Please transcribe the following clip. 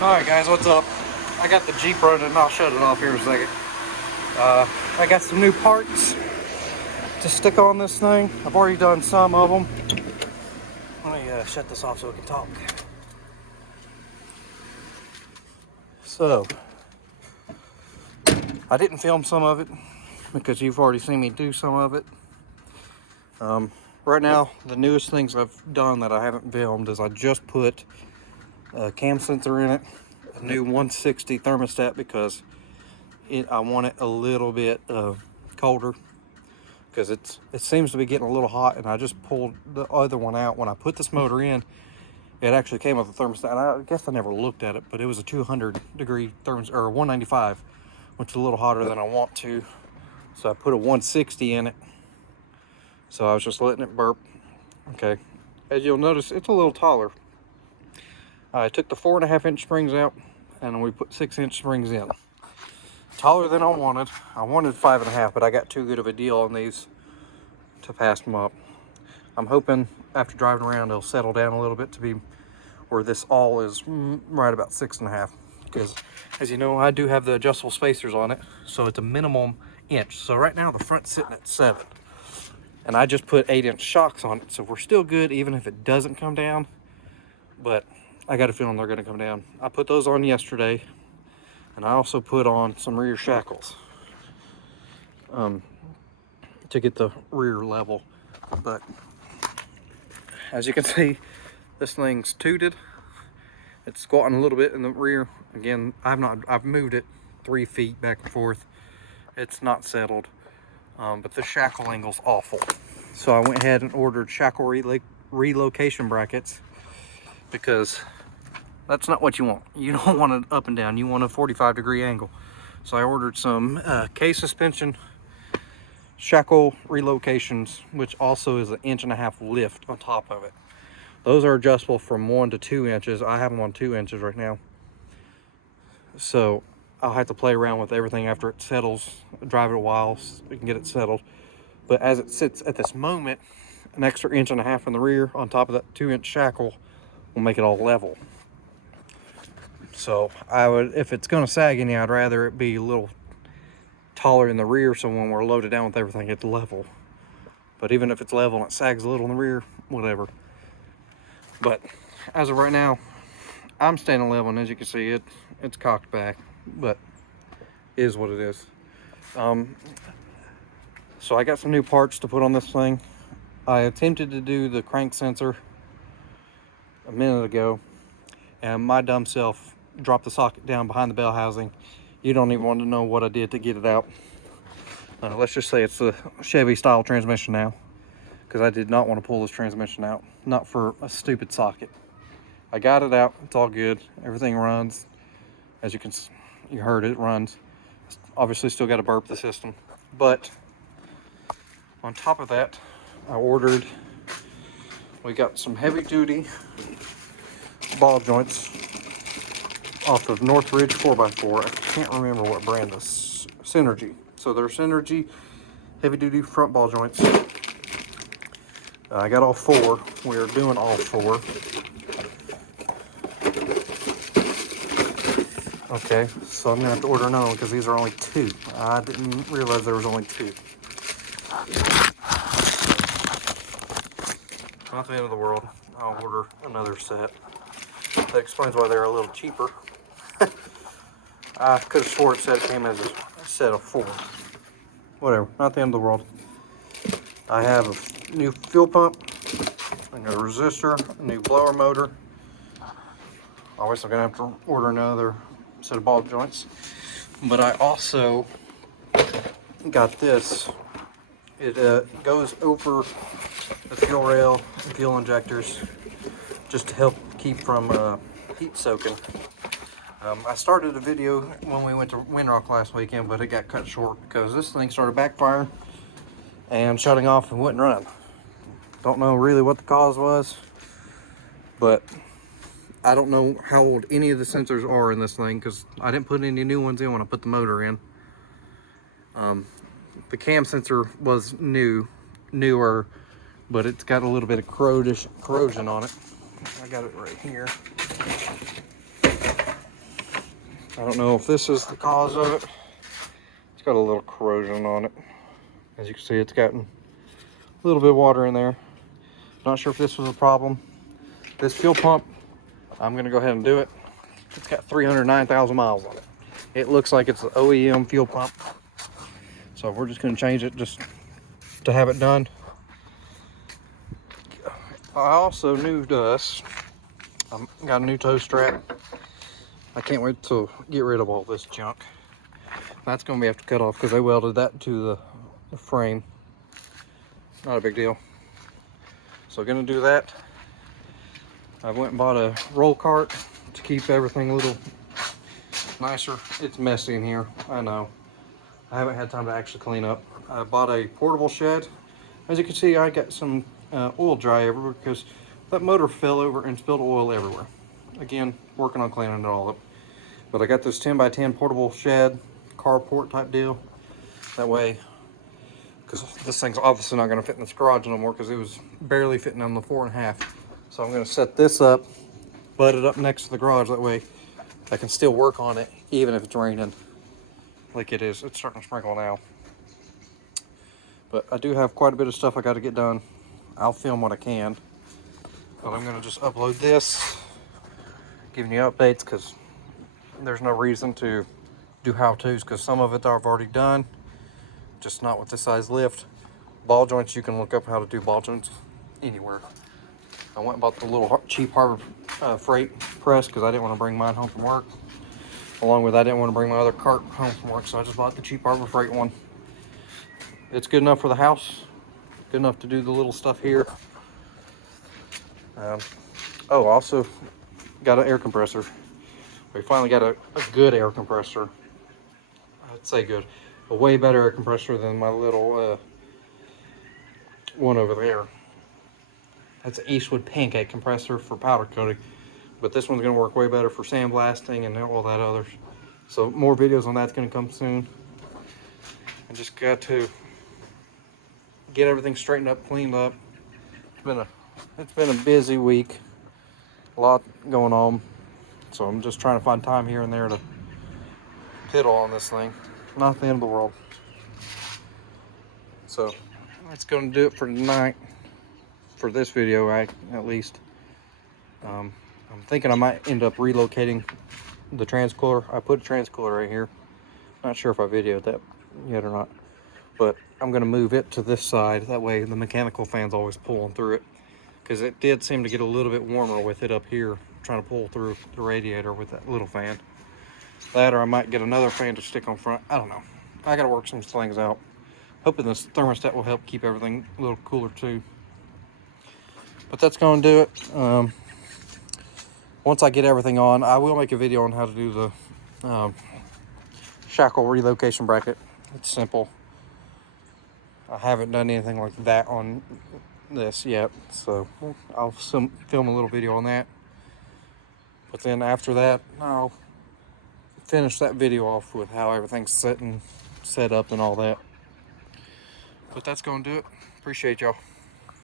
Alright guys, what's up? I got the Jeep running. I'll shut it off here in a second. I got some new parts to stick on this thing. I've already done some of them. Let me shut this off so we can talk. So, I didn't film some of it because you've already seen me do some of it. Right now, the newest things I've done that I haven't filmed is I just put a cam sensor in it, a new 160 thermostat because I want it a little bit colder because it seems to be getting a little hot, and I just pulled the other one out. When I put this motor in, it actually came with a thermostat. I guess I never looked at it, but it was a 200 degree thermostat, or 195, which is a little hotter than I want to. So I put a 160 in it. So I was just letting it burp. Okay, as you'll notice, it's a little taller. I took the 4.5 inch springs out and we put 6 inch springs in. Taller than I wanted. I wanted 5.5, but I got too good of a deal on these to pass them up. I'm hoping after driving around they'll settle down a little bit to be where this all is right about 6.5. Because as you know, I do have the adjustable spacers on it, so it's a minimum inch. So right now the front's sitting at 7. And I just put 8 inch shocks on it, so we're still good even if it doesn't come down. But I got a feeling they're gonna come down. I put those on yesterday, and I also put on some rear shackles to get the rear level. But as you can see, this thing's tooted. It's squatting a little bit in the rear. Again, I've moved it 3 feet back and forth. It's not settled, but the shackle angle's awful. So I went ahead and ordered shackle relocation brackets, because that's not what you want. You don't want it up and down. You want a 45 degree angle. So I ordered some K-suspension shackle relocations, which also is an 1.5 inch lift on top of it. Those are adjustable from 1 to 2 inches. I have them on 2 inches right now. So I'll have to play around with everything after it settles, drive it a while so we can get it settled. But as it sits at this moment, an extra 1.5 inches in the rear on top of that 2 inch shackle will make it all level. So I would, if it's going to sag any, I'd rather it be a little taller in the rear, so when we're loaded down with everything, it's level. But even if it's level and it sags a little in the rear, whatever. But as of right now, I'm standing level, and as you can see, it's cocked back, but it is what it is. So I got some new parts to put on this thing. I attempted to do the crank sensor a minute ago, and my dumb self dropped the socket down behind the bell housing. You don't even want to know what I did to get it out. Let's just say it's the Chevy style transmission now, because I did not want to pull this transmission out, not for a stupid socket. I got it out, it's all good, everything runs. As you heard, it runs. Obviously still got to burp the system, but on top of that, we got some heavy duty ball joints off of Northridge 4x4. I can't remember what brand this, Synergy. So they're Synergy heavy duty front ball joints. I got all 4. We're doing all 4. Okay, so I'm gonna have to order another one because these are only 2. I didn't realize there was only 2. Not the end of the world. I'll order another set. That explains why they're a little cheaper. I could have swore it said it came as a set of 4. Whatever, not the end of the world. I have a new fuel pump, a new resistor, a new blower motor. Obviously I'm gonna have to order another set of ball joints. But I also got this. It goes over the fuel rail and fuel injectors just to help keep from heat soaking. I started a video when we went to Windrock last weekend, but it got cut short because this thing started backfiring and shutting off and wouldn't run. Don't know really what the cause was, but I don't know how old any of the sensors are in this thing because I didn't put any new ones in when I put the motor in. The cam sensor was newer, but it's got a little bit of corrosion on it. I got it right here. I don't know if this is the cause of it. It's got a little corrosion on it. As you can see, it's gotten a little bit of water in there. Not sure if this was a problem. This fuel pump, I'm gonna go ahead and do it. It's got 309,000 miles on it. It looks like it's an OEM fuel pump. So we're just gonna change it just to have it done. I also new to us, got a new tow strap. I can't wait to get rid of all this junk. That's gonna be have to cut off because they welded that to the frame. Not a big deal. So gonna do that. I went and bought a roll cart to keep everything a little nicer. It's messy in here, I know. I haven't had time to actually clean up. I bought a portable shed. As you can see, I got some oil dry everywhere because that motor fell over and spilled oil everywhere. Again, working on cleaning it all up. But I got this 10 by 10 portable shed, carport type deal. That way, because this thing's obviously not going to fit in this garage no more because it was barely fitting on the 4.5. So I'm going to set this up, butt it up next to the garage. That way I can still work on it even if it's raining like it is. It's starting to sprinkle now. But I do have quite a bit of stuff I got to get done. I'll film what I can. But I'm going to just upload this, giving you updates because there's no reason to do how-tos because some of it I've already done, just not with this size lift. Ball joints, you can look up how to do ball joints anywhere. I went and bought the little cheap Harbor Freight press because I didn't want to bring mine home from work. Along with I didn't want to bring my other cart home from work, so I just bought the cheap Harbor Freight one. It's good enough for the house, good enough to do the little stuff here. Oh, also got an air compressor. We finally got a good air compressor. I'd say good. A way better air compressor than my little one over there. That's an Eastwood pancake compressor for powder coating. But this one's going to work way better for sandblasting and all that others. So more videos on that's going to come soon. I just got to get everything straightened up, cleaned up. It's been a busy week. A lot going on. So I'm just trying to find time here and there to piddle on this thing. Not the end of the world. So that's going to do it for tonight. For this video, at least. I'm thinking I might end up relocating the transcooler. I put a transcooler right here. Not sure if I videoed that yet or not. But I'm going to move it to this side. That way the mechanical fan's always pulling through it. Because it did seem to get a little bit warmer with it up here. Trying to pull through the radiator with that little fan. That or I might get another fan to stick on front. I don't know. I got to work some things out. Hoping this thermostat will help keep everything a little cooler too. But that's going to do it. Once I get everything on, I will make a video on how to do the shackle relocation bracket. It's simple. I haven't done anything like that on this yet, so I'll film a little video on that. But then after that, I'll finish that video off with how everything's set up and all that. But that's going to do it. Appreciate y'all.